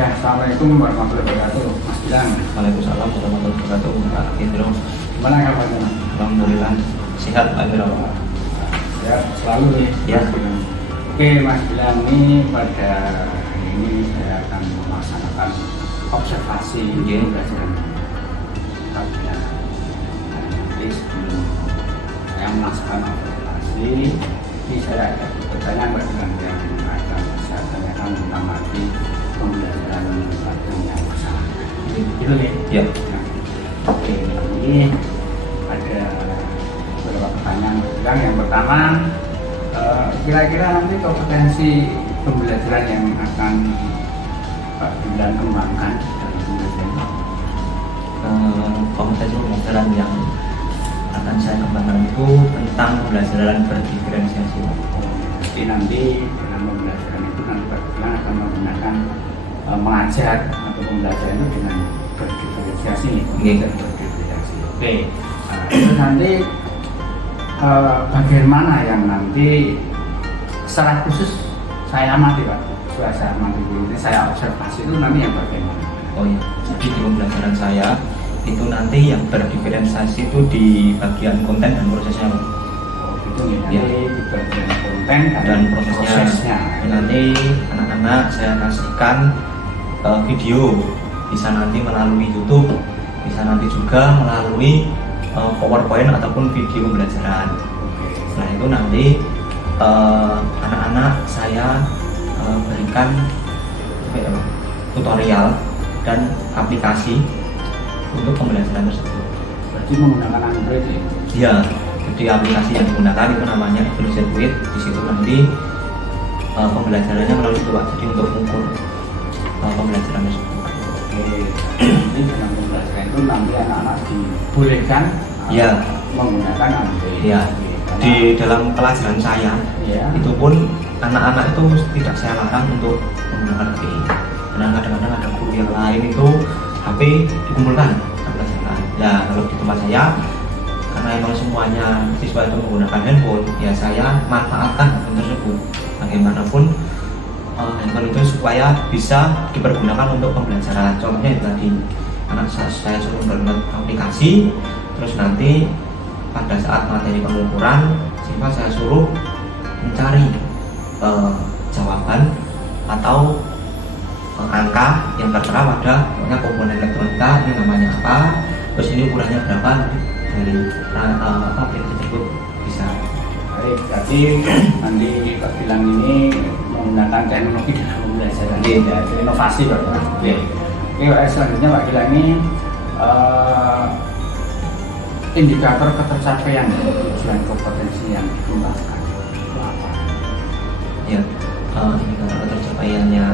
Ya, assalamualaikum warahmatullahi wabarakatuh, Mas Gilang. Waalaikumsalam warahmatullahi wabarakatuh. Pak Indro, Gimana kabarnya, Mas? alhamdulillah sehat Pak Indro. Ya, selalu nih. Ya. Oke, Mas Gilang, ini pada hari ini saya akan melaksanakan observasi pembelajaran Tabila. Jadi sebelum saya melaksanakan observasi, ini saya ada pertanyaan Mas Gilang yang akan saya tanyakan tentang arti pembelajaran yang bersama. Gitu nih. Ya. Nah, oke, ini ada beberapa pertanyaan Gilang. Yang pertama, kira-kira nanti kompetensi pembelajaran yang akan Pak Gilang kembangkan dalam pembelajaran Kompetensi pembelajaran yang akan saya kembangkan itu tentang pembelajaran berdiferensiasi. jadi nanti dalam pembelajaran itu nanti Pak Gilang akan menggunakan mengajar atau pembelajaran itu dengan berdiferensiasi nih, Iya. berdiferensiasi. Oke, itu nanti bagian mana yang nanti secara khusus saya amati Pak, saya amati dulu, saya observasi itu nanti yang bagian mana? Oh ya, jadi di pembelajaran saya itu nanti yang berdiferensiasi itu di bagian konten dan prosesnya. Oh, gitu nih, Ya. nanti di bagian konten Dan prosesnya. Nanti anak-anak saya kasihkan video, bisa nanti melalui YouTube, bisa nanti juga melalui PowerPoint ataupun video pembelajaran. Oke. Setelah itu nanti anak-anak saya berikan tutorial dan aplikasi untuk pembelajaran tersebut. Berarti menggunakan Android ya? Ya, jadi aplikasi yang digunakan itu namanya Evolution With. Di situ nanti pembelajarannya melalui itu Pak. Jadi untuk mengukur pembelajaran tersebut. Oke. Nanti dalam pembelajaran itu nanti anak-anak dibolehkan Ya. menggunakan Android. Ya, Oke, di dalam pelajaran saya ya. itu pun anak-anak itu tidak saya larang untuk menggunakan HP. Karena kadang-kadang ada guru yang lain itu HP dikumpulkan ke pelajaran. Ya, kalau di tempat saya karena emang semuanya siswa itu menggunakan handphone, ya saya manfaatkan handphone tersebut. Bagaimanapun handphone itu supaya bisa dipergunakan untuk pembelajaran. Contohnya itu tadi anak saya suruh download aplikasi, terus nanti pada saat materi pengukuran siswa saya suruh mencari jawaban atau angka yang tertera pada komponen elektronika, ini namanya apa, terus ini ukurannya berapa, dari aplikasi tersebut bisa. Baik, jadi nanti Pak Gilang ini menggunakan teknologi dalam pembelajaran. Iya. Ya, inovasi Pak. Iya. Oke, selanjutnya Pak Gilang ini indikator ketercapaian tujuan kompetensi yang dikembangkan itu apa? Ya, indikator ketercapaiannya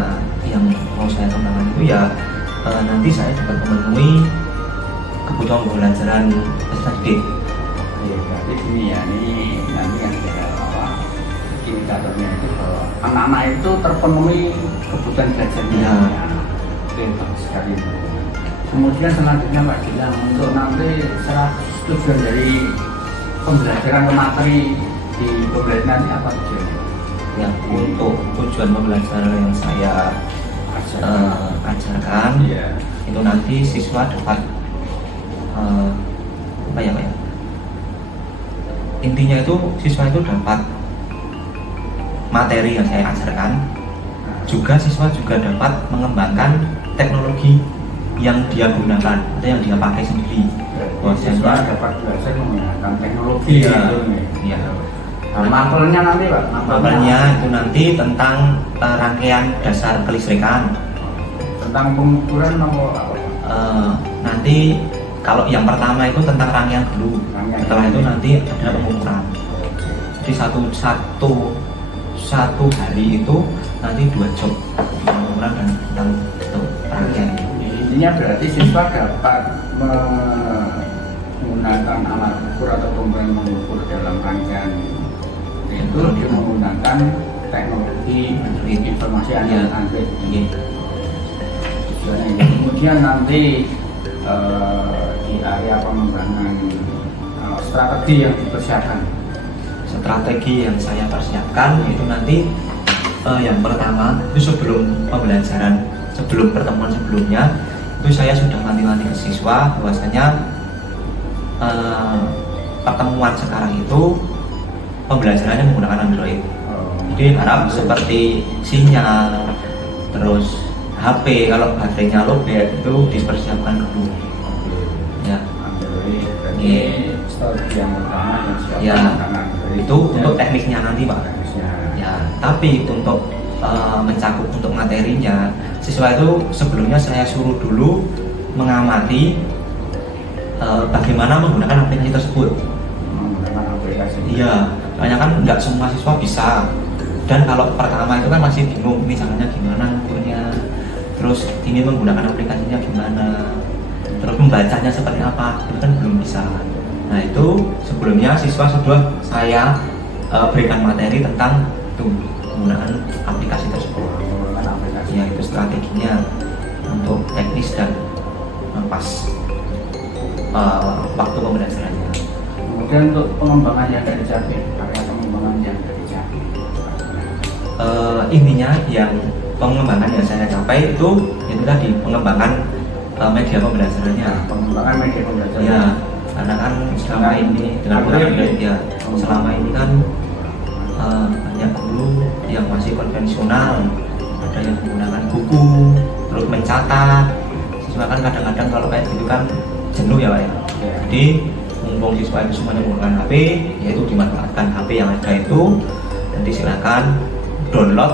yang mau saya kembangkan itu ya nanti saya dapat memenuhi kebutuhan pembelajaran peserta didik. Ya, berarti gini ya, ini nanti yang kita indikatornya itu bahwa anak-anak itu terpenuhi kebutuhan belajarnya. Ya. Oke, bagus sekali. Kemudian selanjutnya Pak Gilang, untuk nanti tujuan dari pembelajaran materi di pembelajaran nanti apa tujuannya? Ya, untuk tujuan pembelajaran yang saya ajarkan Iya. itu nanti siswa dapat apa ya Pak ya? Intinya itu siswa itu dapat materi yang saya ajarkan, juga siswa juga dapat mengembangkan teknologi yang dia gunakan atau yang dia pakai sendiri. Siswa dapat belajar menggunakan teknologi. Iya. gitu nih. Iya. Nah, mapelnya nanti Pak? Mapelnya itu nanti tentang rangkaian dasar kelistrikan. Tentang pengukuran nomor apa? Nanti kalau yang pertama itu tentang rangkaian dulu. Rangkaian. Setelah itu nanti ada pengukuran. Jadi satu hari itu nanti 2 job, pengukuran dan tentang itu rangkaian. Intinya berarti siswa dapat menggunakan alat ukur atau pembuatan mengukur dalam rangkaian itu dia menggunakan teknologi informasi Android. Kemudian nanti di area pengembangan strategi yang dipersiapkan. Strategi yang saya persiapkan itu nanti yang pertama itu sebelum pembelajaran sebelum pertemuan sebelumnya itu saya sudah wanti-wanti ke siswa bahwasanya pertemuan sekarang itu pembelajarannya menggunakan Android. Jadi harap seperti sinyal, terus HP kalau baterainya lowbat itu dipersiapkan dulu. Ya. Android. Berarti Iya. strategi yang pertama yang siap Ya. menggunakan Android. Itu untuk tekniknya nanti Pak. Teknisnya. Ya, tapi untuk mencakup untuk materinya, siswa itu sebelumnya saya suruh dulu mengamati bagaimana menggunakan aplikasi tersebut. Menggunakan aplikasi. Iya, soalnya kan nggak semua siswa bisa. Dan kalau pertama itu kan masih bingung, ini caranya gimana ngukurnya, terus ini menggunakan aplikasinya gimana, terus membacanya seperti apa, itu kan belum bisa. Nah itu sebelumnya siswa sudah saya berikan materi tentang itu penggunaan aplikasi tersebut. Menggunakan aplikasi. Ya itu strateginya untuk teknis dan pas waktu pembelajarannya. Kemudian untuk pengembangan yang dari Japi, area pengembangan yang dari Japi. Intinya yang pengembangan yang saya capai itu tadi pengembangan media pembelajarannya. Pengembangan media pembelajaran. Ya, karena kan selama ini dengan menggunakan Android ya, selama ini kan banyak guru yang masih konvensional, ada yang menggunakan buku, terus mencatat. Siswa kan kadang-kadang kalau kayak gitu kan jenuh ya Pak ya. Jadi mumpung siswa itu semuanya menggunakan HP, yaitu dimanfaatkan HP yang ada itu, nanti silakan download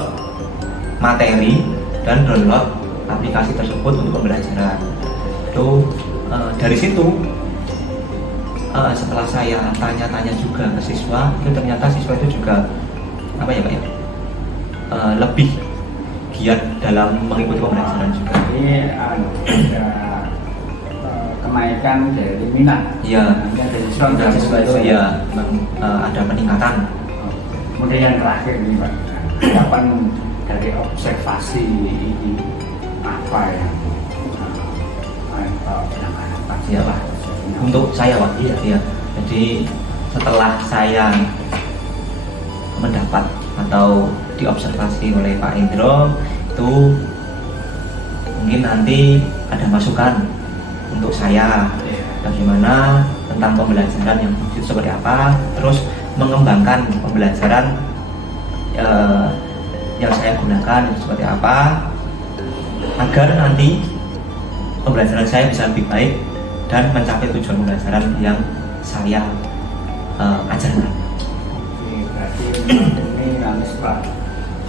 materi dan download aplikasi tersebut untuk pembelajaran. Itu dari situ setelah saya tanya-tanya juga ke siswa, itu ternyata siswa itu juga apa ya Pak ya, lebih giat dalam mengikuti pembelajaran juga. Jadi ada kenaikan dari minat. Iya. Dari siswa Dan siswa itu ya ada peningkatan. Kemudian yang terakhir ini Pak, kapan dari observasi ini apa yang penanganan Pak? Iya Pak. Untuk saya Pak, iya. Jadi setelah saya mendapat atau diobservasi oleh Pak Indro itu mungkin nanti ada masukan untuk saya bagaimana tentang pembelajaran yang seperti apa, terus mengembangkan pembelajaran yang saya gunakan itu seperti apa agar nanti pembelajaran saya bisa lebih baik dan mencapai tujuan pembelajaran yang saya ajarkan. Berarti ini nanti setelah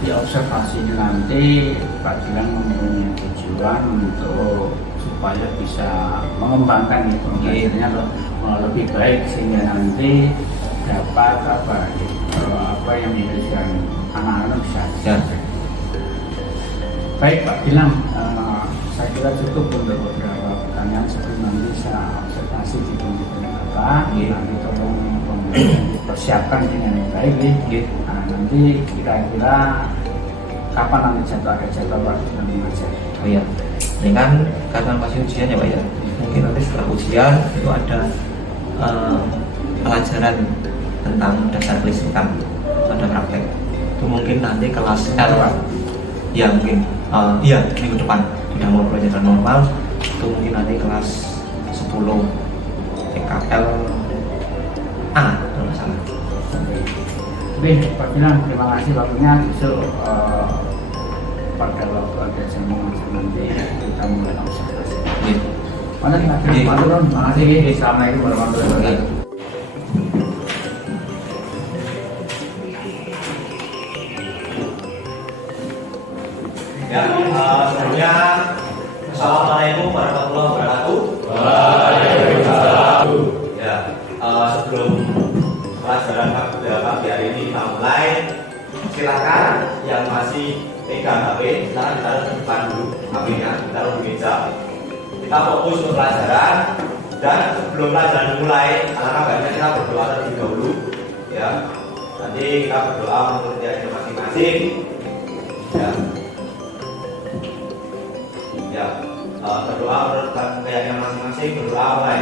diobservasi nanti Pak Gilang mempunyai tujuan untuk supaya bisa mengembangkan itu pembelajarannya lebih baik sehingga nanti dapat apa yang diinginkan anak-anak bisa. Ya. Baik Pak Gilang, saya kira cukup untuk beberapa pertanyaan sebelum nanti saya observasi di Bapak. Nanti tolong dipersiapkan dengan baik. Nah, nanti kira-kira kapan nanti ada jadwal Pak Gilang mengajar? Oh iya, ini kan karena masih ujian ya Pak ya. Mungkin nanti setelah ujian itu ada pelajaran tentang dasar kelistrikan, ada praktek. Itu mungkin nanti kelas L Pak. Ya mungkin, iya minggu depan sudah mau pelajaran normal. Itu mungkin nanti kelas 10 PKL A kalau nggak salah. Baik Pak Gilang, terima kasih waktunya. Besok pada waktu ada jam mengajar nanti kita mulai observasi. Iya. Mana Pak Gilang? Terima kasih. Assalamualaikum warahmatullahi wabarakatuh. Ya, sebelumnya Assalamualaikum warahmatullahi wabarakatuh. Ya, sebelum pelajaran pagi hari ini kita mulai, silakan yang masih pegang HP, silakan ditaruh di depan dulu HP-nya, ditaruh di meja. Kita fokus untuk pelajaran dan sebelum pelajaran dimulai, alangkah baiknya kita berdoa terlebih dahulu. Ya, nanti kita berdoa menurut yang masing-masing. Ya. Ya, berdoa menurut kayaknya masing-masing, berdoa mulai.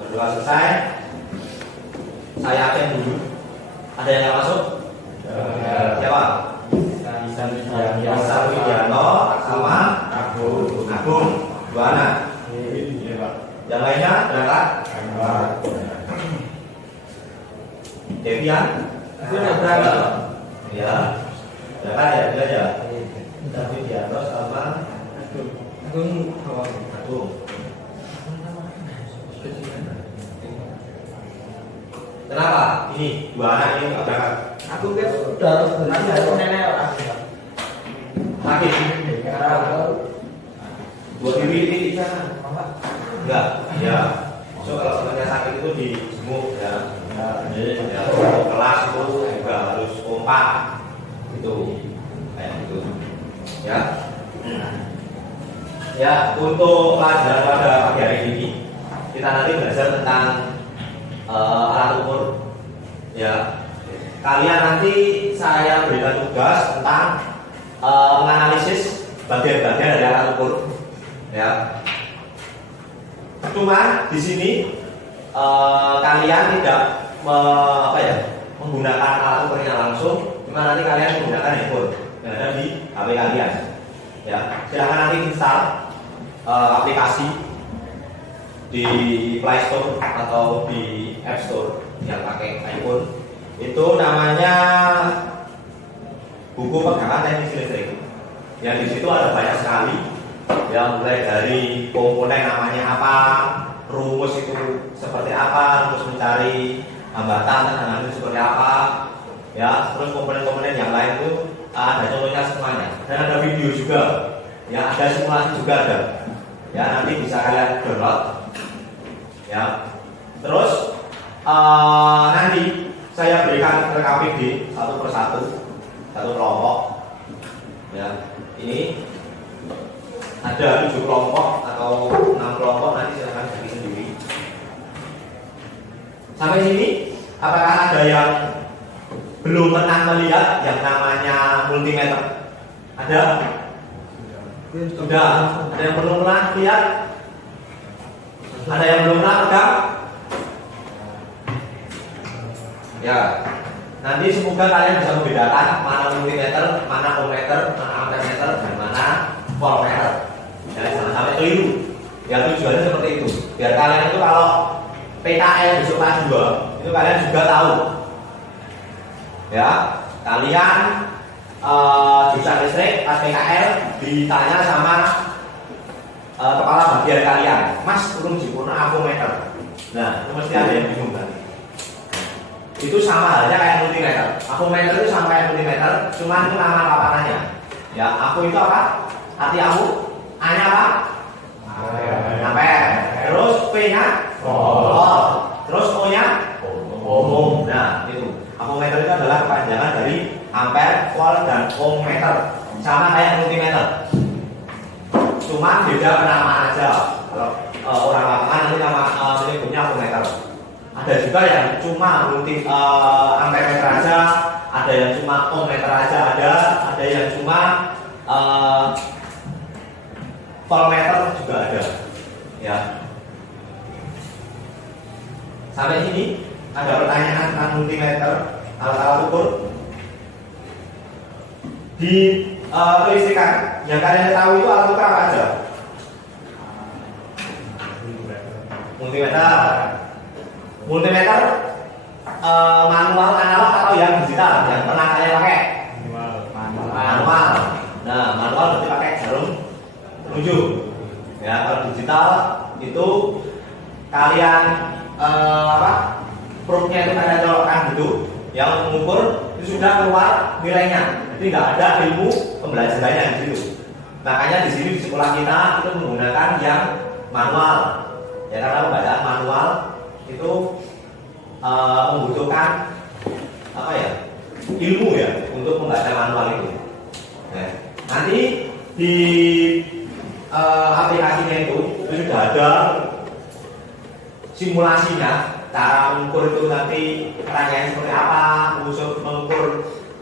Berdoa selesai, saya absen dulu. Ada yang nggak masuk? Ya. Siapa? Ihsan Widianto sama Agung. 2 anak. Yang lainnya berangkat? Devian? Sudah berangkat. Ya. Berangkat ya, dia aja. Ihsan Widianto sama Agung. Kenapa? Ini 2 anak ini nggak berangkat? Aku kan udah nanti aku nenek orang. Sakit. Buat diri ini di sana. Enggak. Ya. So kalau sebenarnya sakit itu di jenguk ya. Ya. Kelas itu juga harus kompak. Itu kayak gitu. Ya. Ya, untuk pelajaran pada pagi hari ini kita nanti belajar tentang alat ukur. Ya. Kalian nanti saya berikan tugas tentang menganalisis bagian-bagian dari alat ukur. Ya. Cuma di sini kalian tidak menggunakan alat ukurnya langsung, cuma nanti kalian menggunakan handphone yang ada di HP kalian. Ya, silakan nanti install aplikasi di Play Store atau di App Store yang pakai iPhone. Itu namanya buku pegangan teknik listrik. Yang di situ ada banyak sekali. Yang mulai dari komponen namanya apa, rumus itu seperti apa, rumus mencari hambatan tekanan itu seperti apa, ya, terus komponen-komponen yang lain itu ada contohnya semuanya. Dan ada video juga, ya, ada simulasi juga ada. Ya, nanti bisa kalian download. Ya, terus nanti saya berikan rekapitulasi satu persatu, satu kelompok. Ya, ini ada 7 kelompok atau 6 kelompok, nanti silahkan bagi sendiri. Sampai sini, apakah ada yang belum pernah melihat yang namanya multimeter? Ada? Sudah. Ada yang belum pernah lihat? Ada yang belum pernah pegang? Ya, nanti semoga kalian bisa membedakan mana multimeter, mana ohmmeter, mana ampermeter, dan mana voltmeter. Ya, jangan sampai keliru. Ya, tujuannya seperti itu. Biar kalian itu kalau PKL besok kelas 2 itu kalian juga tahu. Ya, kalian jurusan listrik pas PKL ditanya sama kepala bagian kalian, Mas, turun jipuna avometer. Nah, itu mesti ada yang bingung kan? Itu sama halnya kayak multimeter. Avometer itu sama kayak multimeter, cuma itu nama papanannya. Ya, aku itu apa? Arti aku? A-nya apa? Ampere. Terus P-nya? Volt. Terus O-nya? Ohm. Nah, itu. Avometer itu adalah kepanjangan dari ampere, volt, dan ohmmeter. Sama kayak multimeter. Cuma beda penamaan aja. Kalau orang lapangan nanti nama menyebutnya ohmmeter. Ada juga yang cuma ampermeter aja, ada yang cuma ohmmeter aja, ada yang cuma voltmeter juga ada. Ya. Sampai sini ada pertanyaan tentang multimeter, alat-alat ukur di kelistrikan. Yang kalian tahu itu alat ukur apa aja? Multimeter manual, analog atau yang digital? Yang pernah kalian pakai? Manual. Nah, manual berarti pakai jarum penunjuk. Ya, kalau digital itu kalian probe-nya itu kalian colokkan gitu, yang mengukur itu sudah keluar nilainya. Jadi nggak ada ilmu pembelajarannya di situ. Makanya di sini di sekolah kita itu menggunakan yang manual. Ya, karena pembacaan manual itu membutuhkan ilmu ya untuk membaca manual itu. Nah, nanti di aplikasinya itu sudah ada simulasinya, cara mengukur itu nanti pertanyaan seperti apa, mengukur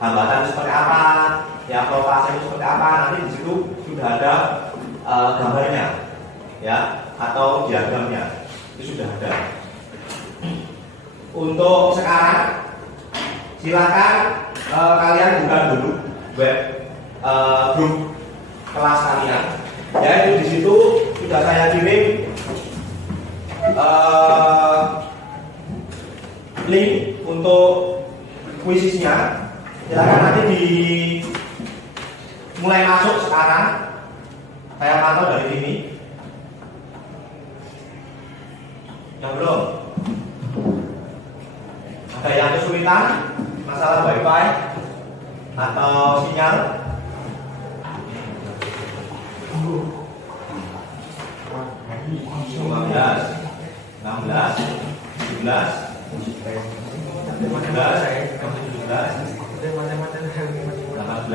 hambatan seperti apa, ya voltase itu seperti apa. Nanti di situ sudah ada gambarnya, ya, atau diagramnya itu sudah ada. Untuk sekarang silakan kalian buka dulu web grup kelas kalian. Ya, itu di situ sudah saya kirim link untuk kuisisnya. Silakan nanti mulai masuk sekarang. Saya pantau dari sini. Yang belum? Ada yang kesulitan? Masalah wifi atau sinyal? 16,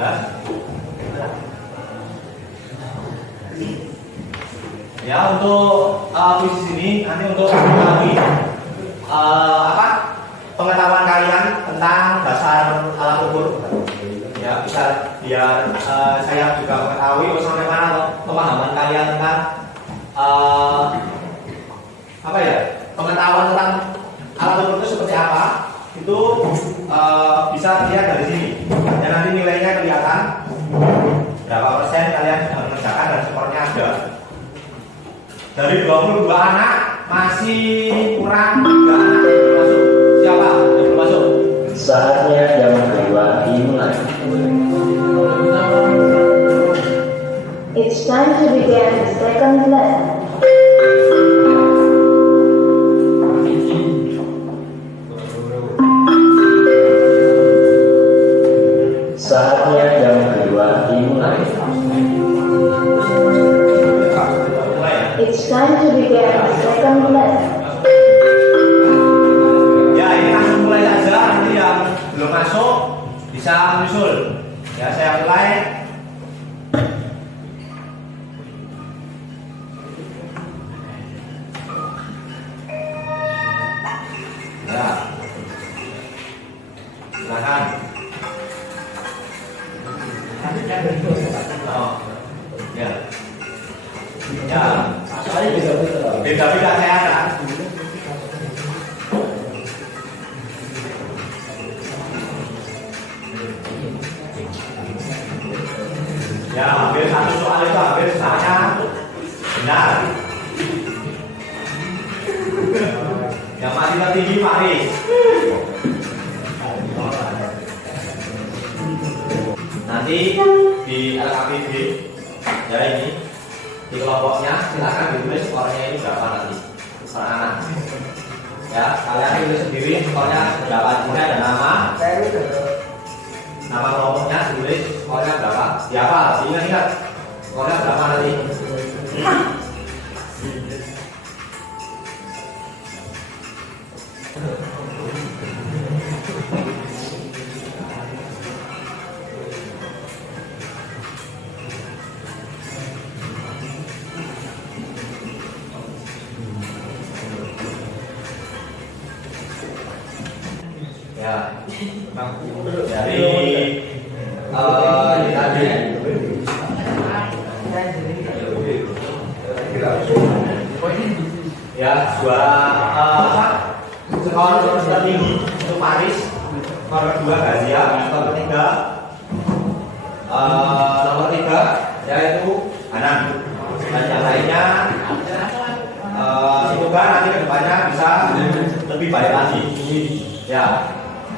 ya, untuk kuis ini nanti untuk mengetahui pengetahuan kalian tentang dasar alat ukur. Ya, bisa biar saya juga mengetahui sampai mana pemahaman kalian tentang pengetahuan tentang alat ukur itu seperti apa. Itu bisa dilihat dari sini. Dan nanti nilainya kelihatan berapa persen kalian sudah mengerjakan dan skornya ada. Dari 22 anak masih kurang 3 anak yang belum masuk. Siapa yang belum masuk? Saatnya jam kedua dimulai. It's time to begin the second lesson. Saatnya jam kedua dimulai. It's time to begin the second lesson. Ya, ini langsung mulai saja. Nanti yang belum masuk bisa menyusul. Ya, saya mulai. Ya, silakan. Oh, ya. Ya, beda-beda saya ada. Ya, hampir satu soal itu hampir saya benar. Yang masih tertinggi Faris. Nanti di LKPD ya ini di kelompoknya silakan ditulis skornya ini berapa nanti per anak. Ya, kalian tulis sendiri skornya berapa. Di sini ada nama kelompoknya, ditulis skornya berapa. Siapa? Ingat skornya berapa nanti. Ya, dari ini tadi ya dua skor tertinggi untuk Paris, skor kedua Gazia, skor ketiga nomor 3 yaitu Hanan, dan yang lainnya semoga nanti kedepannya bisa lebih baik lagi. Ya.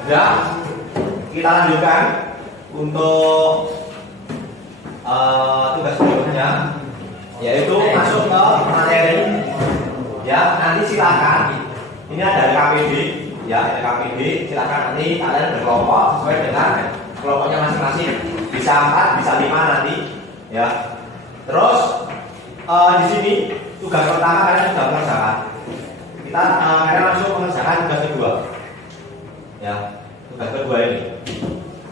Ya, kita lanjutkan untuk tugas berikutnya, yaitu masuk ke materi. Ya, nanti silakan. Ini ada KPD, ya, ada KPD. Silakan nanti kalian berkelompok sesuai dengan kelompoknya masing-masing. Bisa 4, bisa 5 nanti. Ya. Terus di sini tugas pertama kalian sudah mengerjakan. Kalian langsung mengerjakan tugas kedua. Ya, tugas kedua ini.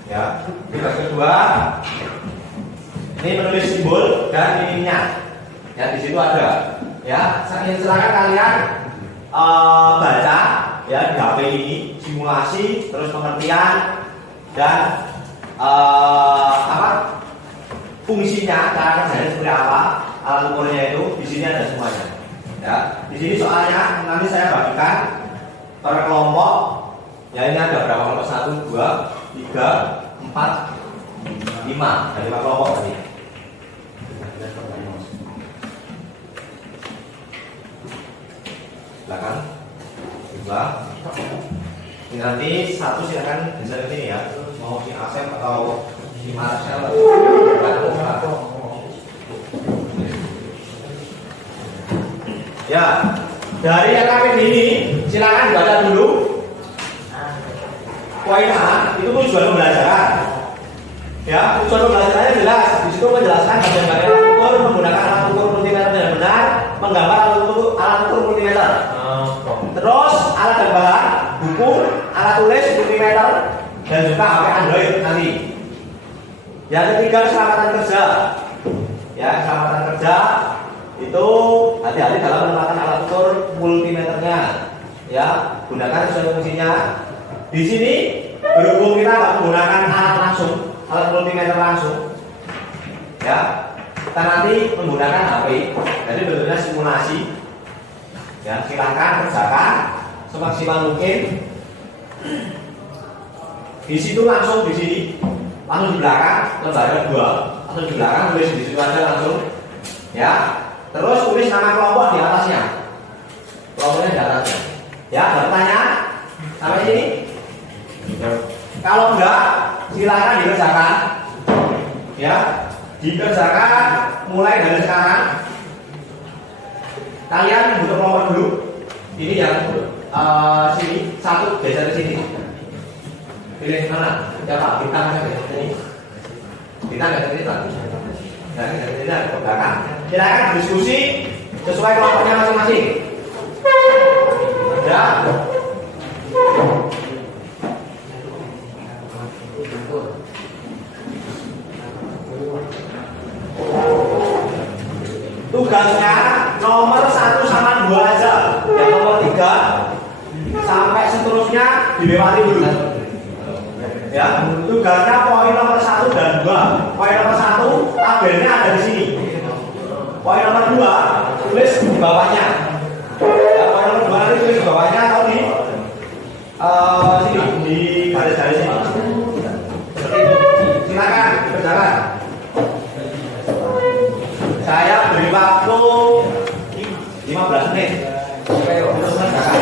Ya, tugas kedua ini menulis simbol dan ininya. Ya, di situ ada. Ya, silakan kalian baca ya di HP ini simulasi, terus pengertian dan fungsinya, cara kerjanya seperti apa, alat ukurnya itu di sini ada semuanya. Ya, di sini soalnya nanti saya bagikan per kelompok. Ya, ini ada berapa kelompok? 1, 2, 3, 4, 5. Ada 5 kelompok tadi. Silakan. 2. Ini nanti satu silakan bisa ke sini ya. Mau si Asep atau si Marcel atau ya, dari yang kami ini silakan baca dulu. Poin A itu tujuan pembelajaran. Ya, tujuan pembelajarannya jelas. Di situ menjelaskan bagaimana ukur menggunakan alat ukur multimeter dengan benar, menggambar alat ukur multimeter. Terus alat gambaran, buku, alat tulis multimeter, dan juga HP Android nanti. Yang ketiga keselamatan kerja. Ya, keselamatan kerja itu hati-hati dalam menggunakan alat ukur multimeternya. Ya, gunakan sesuai fungsinya. Di sini berhubung kita nggak menggunakan alat langsung, alat multimeter langsung, ya, kita nanti menggunakan HP. Jadi bentuknya simulasi. Ya, silakan kerjakan semaksimal mungkin. Di situ langsung di sini, langsung di belakang lembaga 2, langsung di belakang tulis di situ aja langsung. Ya, terus tulis nama kelompok di atasnya. Kelompoknya di atasnya. Ya, ada pertanyaan sampai sini? Kalau enggak, silakan dikerjakan. Ya, dikerjakan mulai dari sekarang. Kalian butuh kelompok dulu. Ini yang sini, satu geser ke sini. Pilih mana? Siapa? Bintang aja ke sini. Bintang ke sini lagi. Nah, ini ke belakang. Silakan diskusi sesuai kelompoknya masing-masing. Ya. Tugasnya nomor 1 sama 2 aja. Yang nomor 3 sampai seterusnya dilewati dulu. Ya, tugasnya poin nomor 1 dan 2. Poin nomor 1 tabelnya ada di sini. Poin nomor 2 tulis di bawahnya. Ya, poin nomor 2 nanti tulis di bawahnya atau di sini di garis-garis ini. Seperti itu. Silakan berjalan. Saya beri waktu 15 menit. Oke, untuk mengerjakan.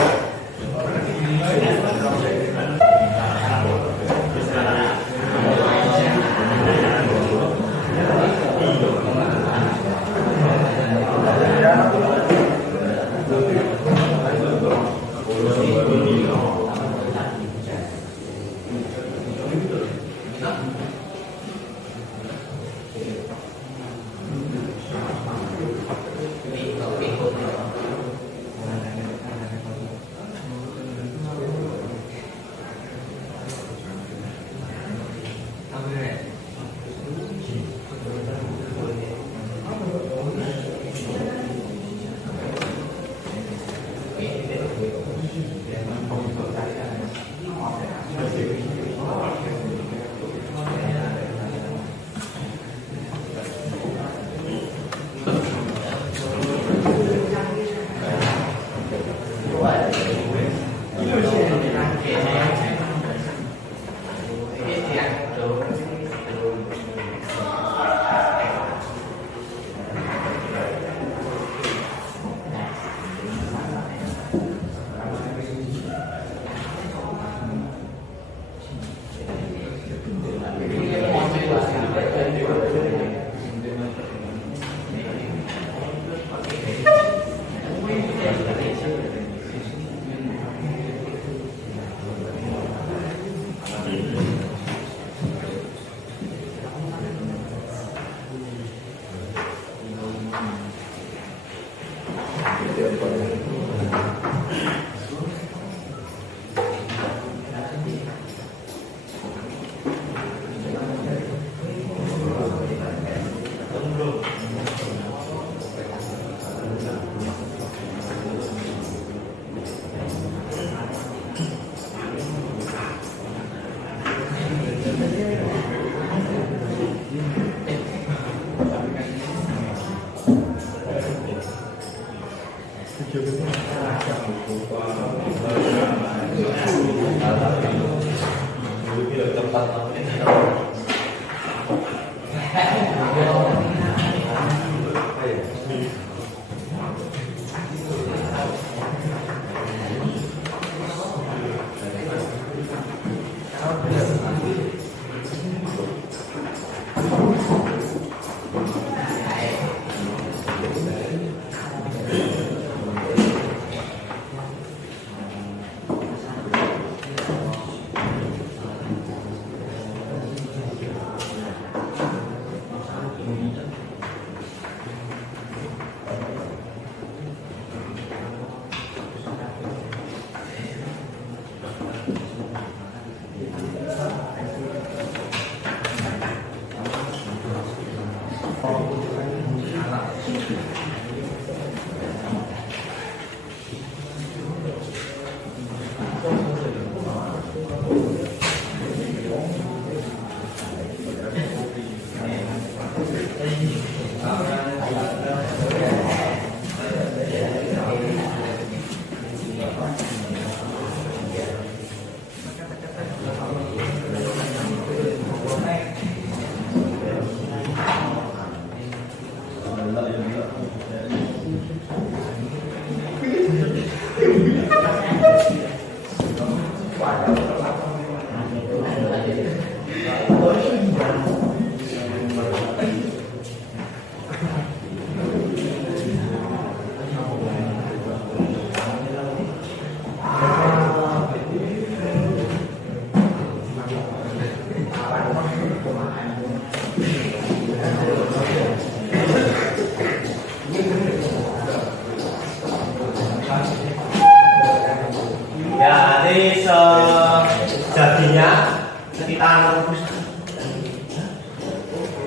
Ya, nanti sejadinya sekitar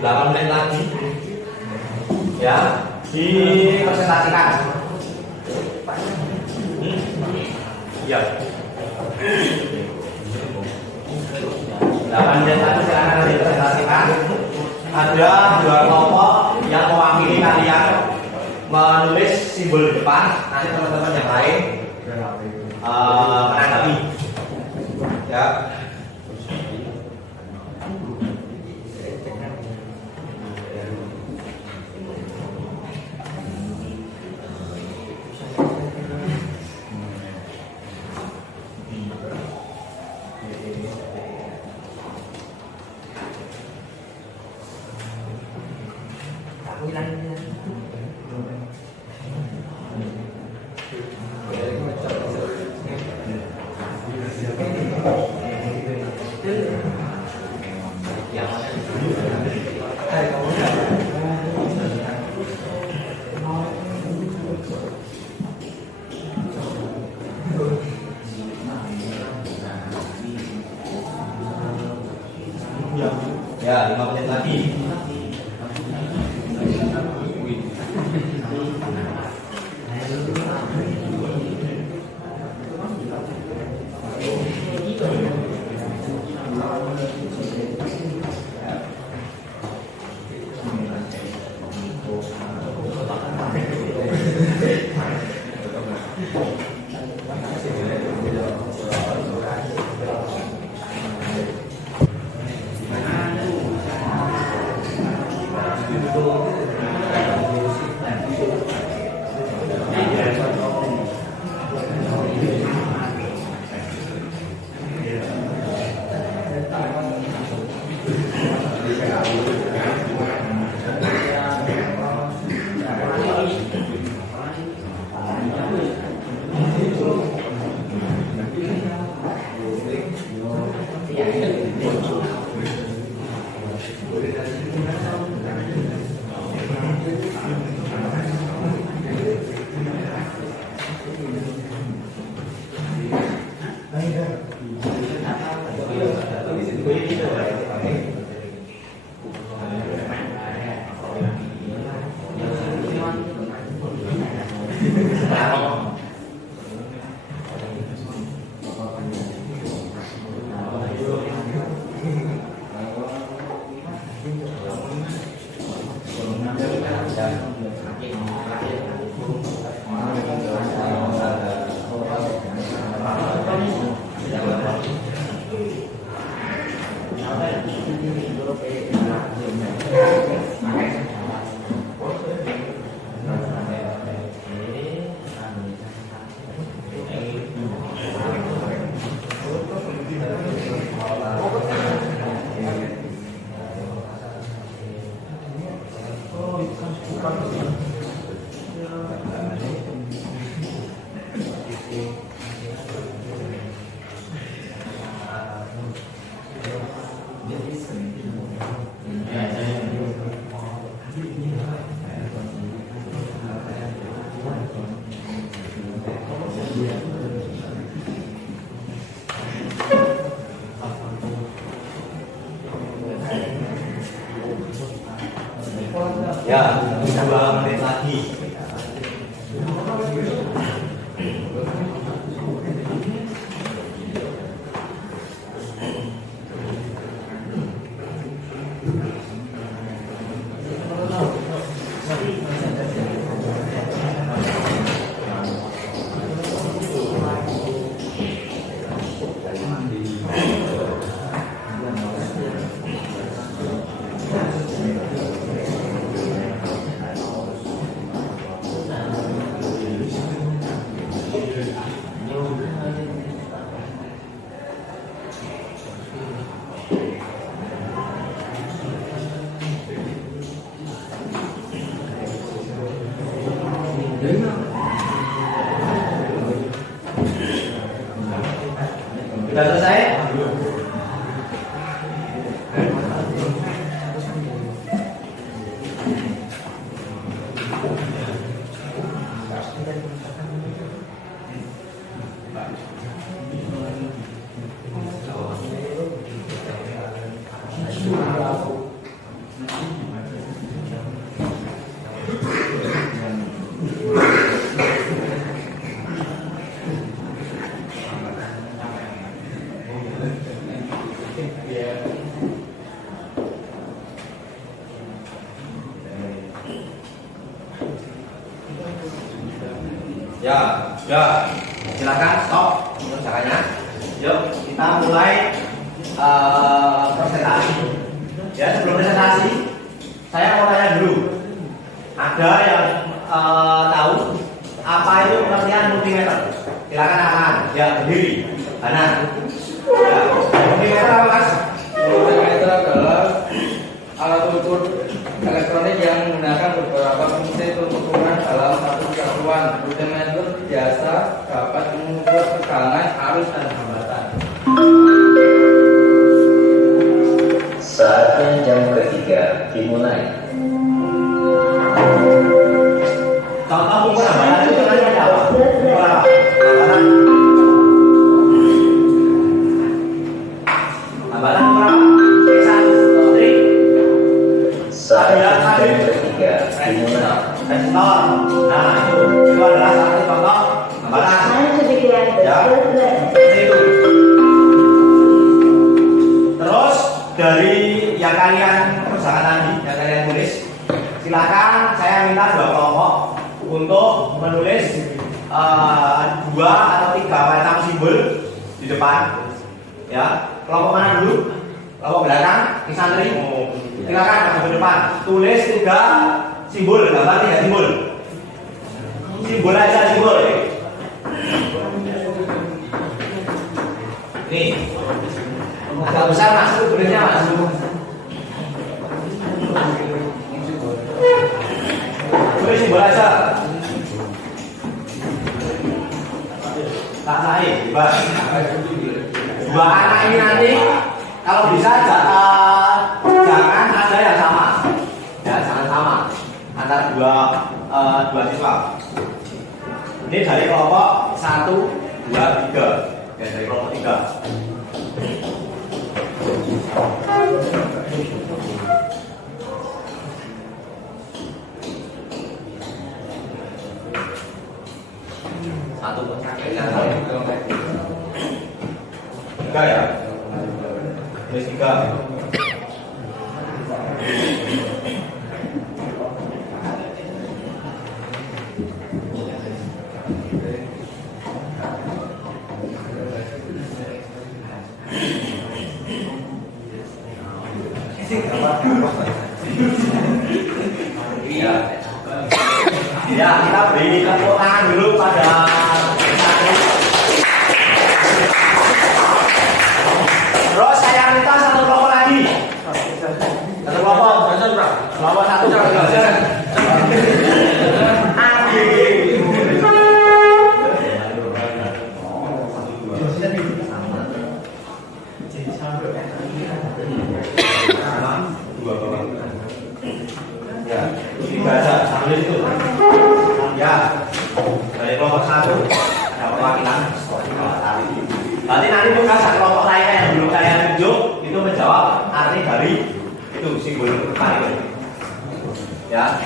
8 menit lagi ya, dipresentasikan. Ya. 8 menit lagi silakan dipresentasikan. Ada 2 kelompok yang mewakili kalian menulis simbol di depan. Nanti teman-teman yang lain menanggapi. Ya. Ya, 5 menit lagi. Ya, 2 menit lagi. Sudah selesai? Ya, sudah. Silakan stop pengerjaannya. Yuk, kita mulai presentasi. Ya, sebelum presentasi, saya mau tanya dulu. Ada yang tahu apa itu pengertian multimeter? Silakan angkat. Ya, berdiri. Kanan. Ya, multimeter apa, Mas? Multimeter adalah alat ukur elektronik yang menggunakan beberapa fungsi untuk ukuran dalam satu kesatuan. Multimeter biasa dapat mengukur tegangan, arus, dan hambatan. Saatnya jam ketiga dimulai. Contoh ukur hambatan itu namanya apa? Ukur apa? Hambatan. Hambatan ukur apa? Saatnya jam ketiga dimulai. Resistor. Nah, itu adalah satu contoh hambatan. Time to begin the Ya. third lesson. Seperti itu. Terus dari yang kalian kerjakan tadi, yang kalian tulis, silakan saya minta 2 kelompok untuk menulis 2 atau 3 macam simbol di depan. Ya, kelompok mana dulu? Kelompok belakang, infanteri. Silakan maju ke depan. Tulis 3 simbol, gambar 3 simbol. Simbol aja simbol. Nih, agak besar mas, tulisnya mas. Tulis simbol aja. Tak saya, bebas. 2 anak ini nanti kalau bisa jangan ada yang sama. Ya, jangan sama antara dua siswa. Ini dari kelompok 1, 2, 3. Ya, dari kelompok 3. Satu tiga ya. Tulis 3. Ya, kita beri tepuk tangan dulu pada terus saya minta 1 kelompok lagi. 1 kelompok. Kelompok 1. dibahas sambil itu. Ya, dari kelompok 1 ada perwakilan. Nanti bukan kelompok lainnya yang belum saya tunjuk itu menjawab arti dari itu simbol kali. Ya.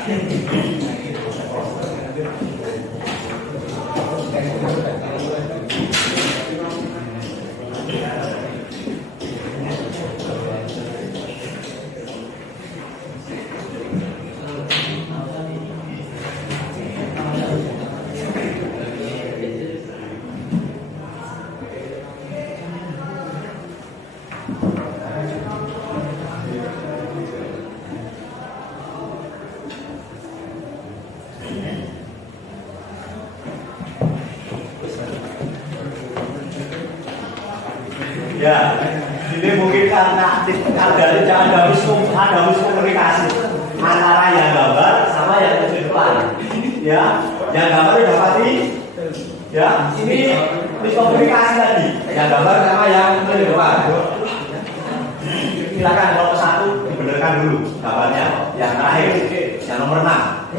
Ya, ini mungkin karena dari ada miskomunikasi antara yang gambar sama yang visual. Ya, yang gambar udah pasti. Ya, ini miskomunikasi tadi. Yang gambar sama yang visual. Silakan kelompok 1 dibenarkan dulu gambarnya. Yang terakhir, yang nomor 6.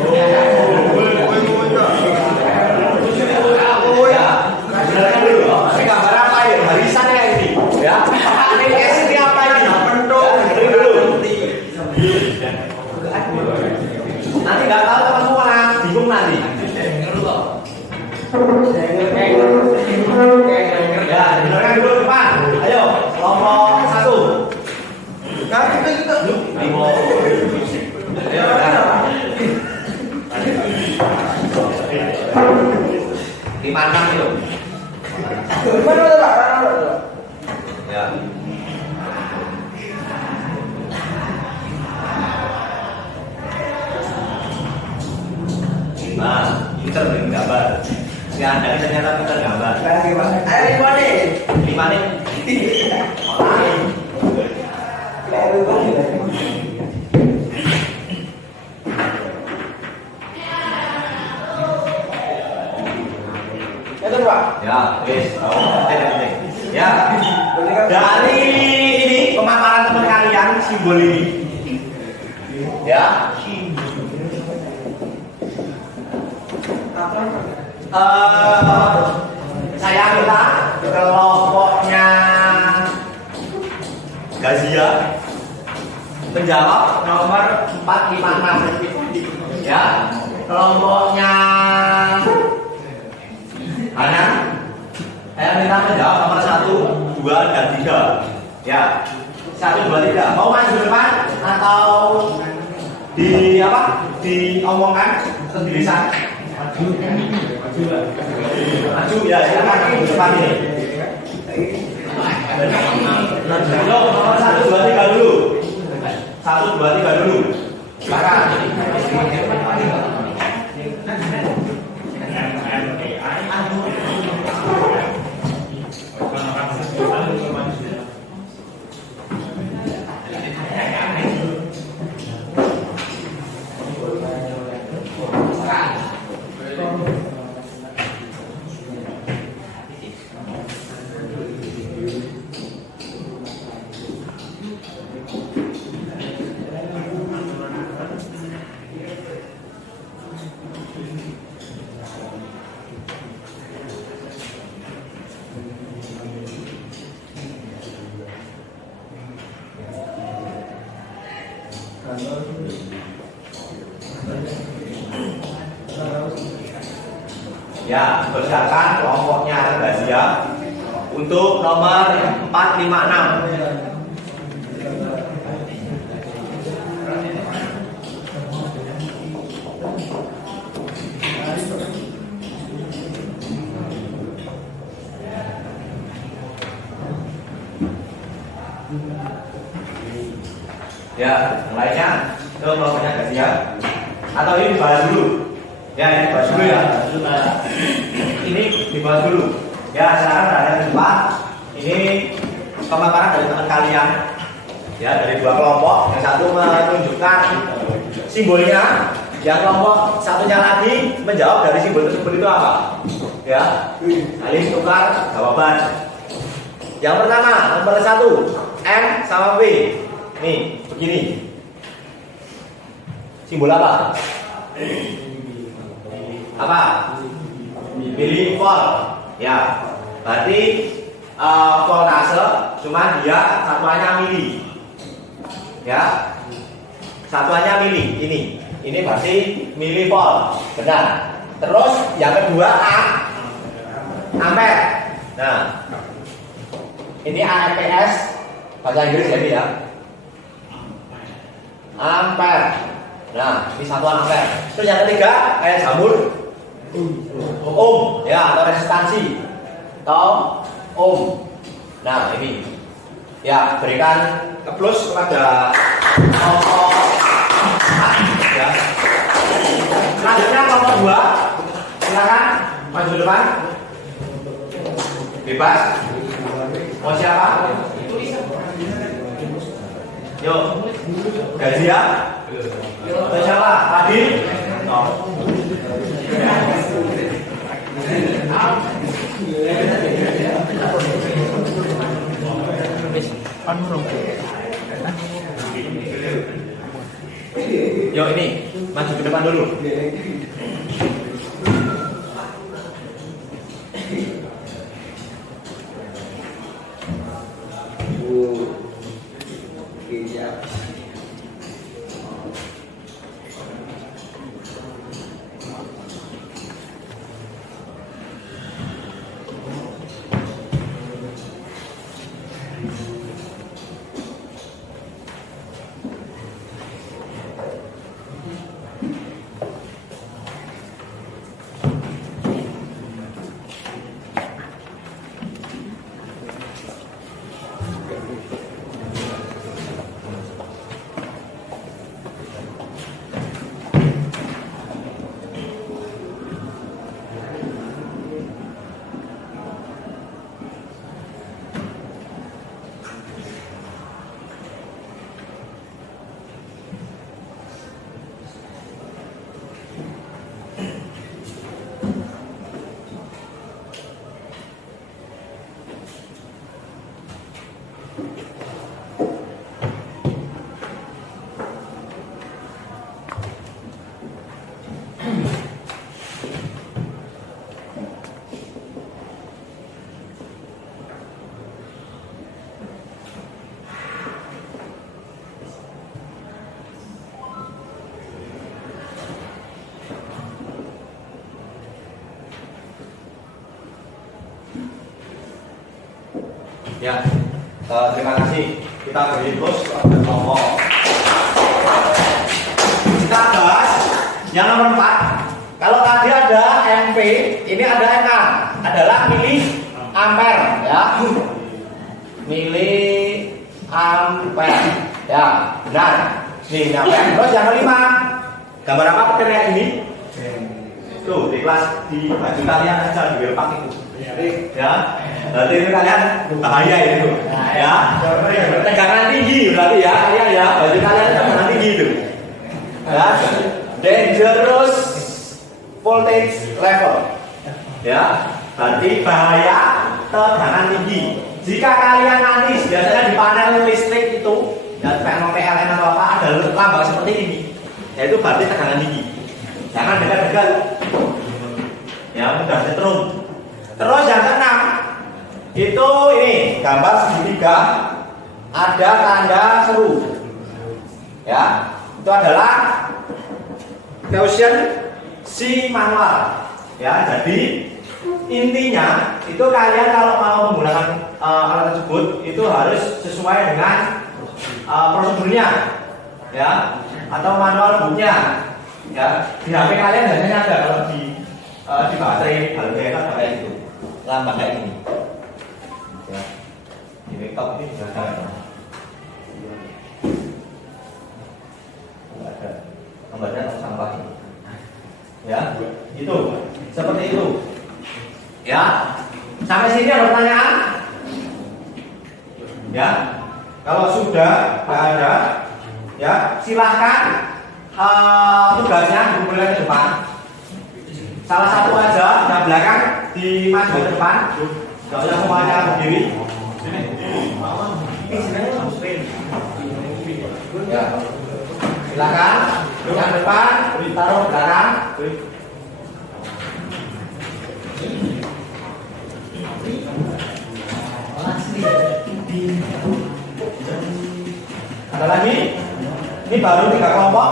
Benerkan dulu. Ini gambar apa ya? Barisannya ini. Ya. Ini ini apa ini? Dengerin dulu. Nanti nggak tahu teman semua bingung nanti. Ya, benerkan dulu depan. Ayo, kelompok 1. Nanti kita dipanang itu. Ya. Nah, pinter nih gambar. Si Anda ternyata pinter gambar. Ayo 5 nih. Ya, wis, ya. Dari ini pemaparan teman kalian simbol ini, ya. Saya minta kelompoknya Gazia menjawab nomor 456, ya. Kelompoknya Hanan, saya minta menjawab nomor 1, 2, dan 3. Ya, 1, 2, 3. Mau maju depan atau di apa? Diomongkan sendiri saja. Maju ya, silakan di depan ini. Nomor 1, 2, 3 dulu. 1, 2, 3 dulu. Silakan. Ya, berdasarkan kelompoknya Gazia untuk nomor 456. Ya, yang lainnya itu kelompoknya Gazia. Atau ini dibahas dulu. Ya, ini dibahas dulu ya. Ini dibahas dulu. Ya, sekarang ada yang depan. Ini pemaparan dari teman kalian. Ya, dari 2 kelompok. Yang satu menunjukkan simbolnya. Yang kelompok satunya lagi menjawab dari simbol tersebut itu apa? Ya, saling tukar jawaban. Yang pertama, nomor 1, M sama V. Nih, begini. Simbol apa? Apa? Mili volt. Ya. Berarti voltase cuma dia satuannya mili. Ya. Satuannya mili. Ini berarti mili volt. Benar. Terus yang kedua ampere. Nah, ini AMPS bahasa Inggris jadi ya. Ampere. Nah, ini satuan ampere. Terus yang ketiga kayak jamur ohm ya, atau resistansi atau ohm. Nah, ini ya, berikan plus kepada ya. Selanjutnya nomor 2, silakan maju depan. Bebas. Mau siapa? Yuk, gaji ya. Mau siapa? Tadi. Yuk ini, maju ke depan dulu. Ya, terima kasih. Kita beri terus nomor. Kita bahas yang nomor 4. Kalau tadi ada MP, ini ada MA, adalah mili ampere, ya. Mili ampere, ya, benar. Nih, ampere. Terus yang kelima, gambar apa petir kayak ini? Tuh, di kelas di baju kalian aja di Wilpak itu. Ya, berarti itu kalian bahaya itu, ya. Tegangan tinggi berarti ya, kalian ya. Baju kalian tegangan tinggi itu, ya. Dangerous voltage level, ya. Berarti bahaya tegangan tinggi. Jika kalian nanti biasanya di panel listrik itu, dan panel PLN atau apa ada lambang seperti ini, yaitu berarti tegangan tinggi. Jangan dekat-dekat, ya, mudah setrum. Terus yang keenam itu ini gambar segitiga, ada tanda seru, ya, itu adalah Gaussian si manual, ya. Jadi intinya itu kalian kalau mau menggunakan alat tersebut itu harus sesuai dengan prosedurnya, ya, atau manual booknya, ya. Di HP kalian biasanya ada, kalau di baterai baterai kayak itu. Lambang kayak ini, ya. Di laptop ini juga ada. Ada gambarnya sampah ini, ya. Itu seperti itu, ya. Sampai sini ada pertanyaan, ya. Kalau sudah nggak ada, ya, silahkan tugasnya dikumpulkan ke depan. Salah satu aja yang belakang di maju ke depan, nggak usah semuanya berdiri. Ya, silakan. Yang depan taruh belakang. Ada lagi? Ini baru 3 kelompok.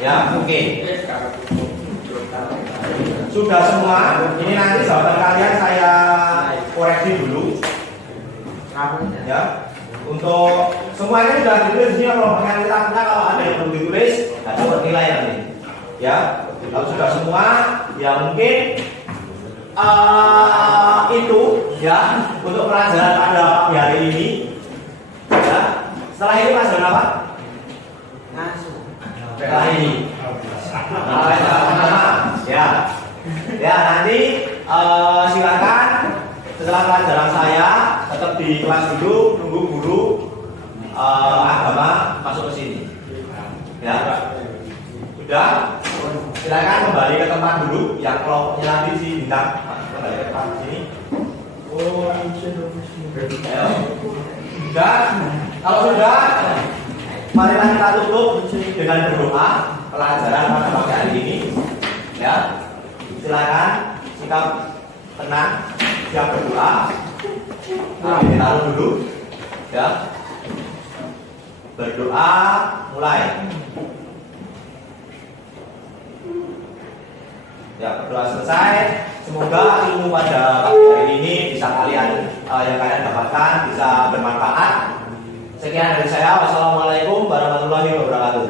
Ya, oke. Sudah semua. Ini nanti jawaban kalian saya koreksi dulu. Ya. Untuk semuanya sudah ditulis di sini. Kalau pengen kalau ada yang belum ditulis, dapat nilai nanti. Ya. Kalau sudah semua, ya mungkin itu ya untuk pelajaran pada pagi hari ini. Ya. Setelah ini pelajaran apa? Setelah ini. Ya. Ya, nanti silakan setelah pelajaran saya tetap di kelas dulu, nunggu guru agama masuk ke sini. Ya. Sudah. Silakan kembali ke tempat dulu yang kelompoknya nanti si bintang kembali ke tempat sini. Ayo. Sudah. Kalau sudah, marilah kita tutup dengan berdoa pelajaran pada pagi hari ini. Ya. Silakan sikap tenang, siap berdoa. Kami taruh dulu. Ya. Berdoa mulai. Ya, berdoa selesai. Semoga ilmu pada pagi hari ini bisa kalian yang kalian dapatkan bisa bermanfaat. Sekian dari saya. Wassalamualaikum warahmatullahi wabarakatuh.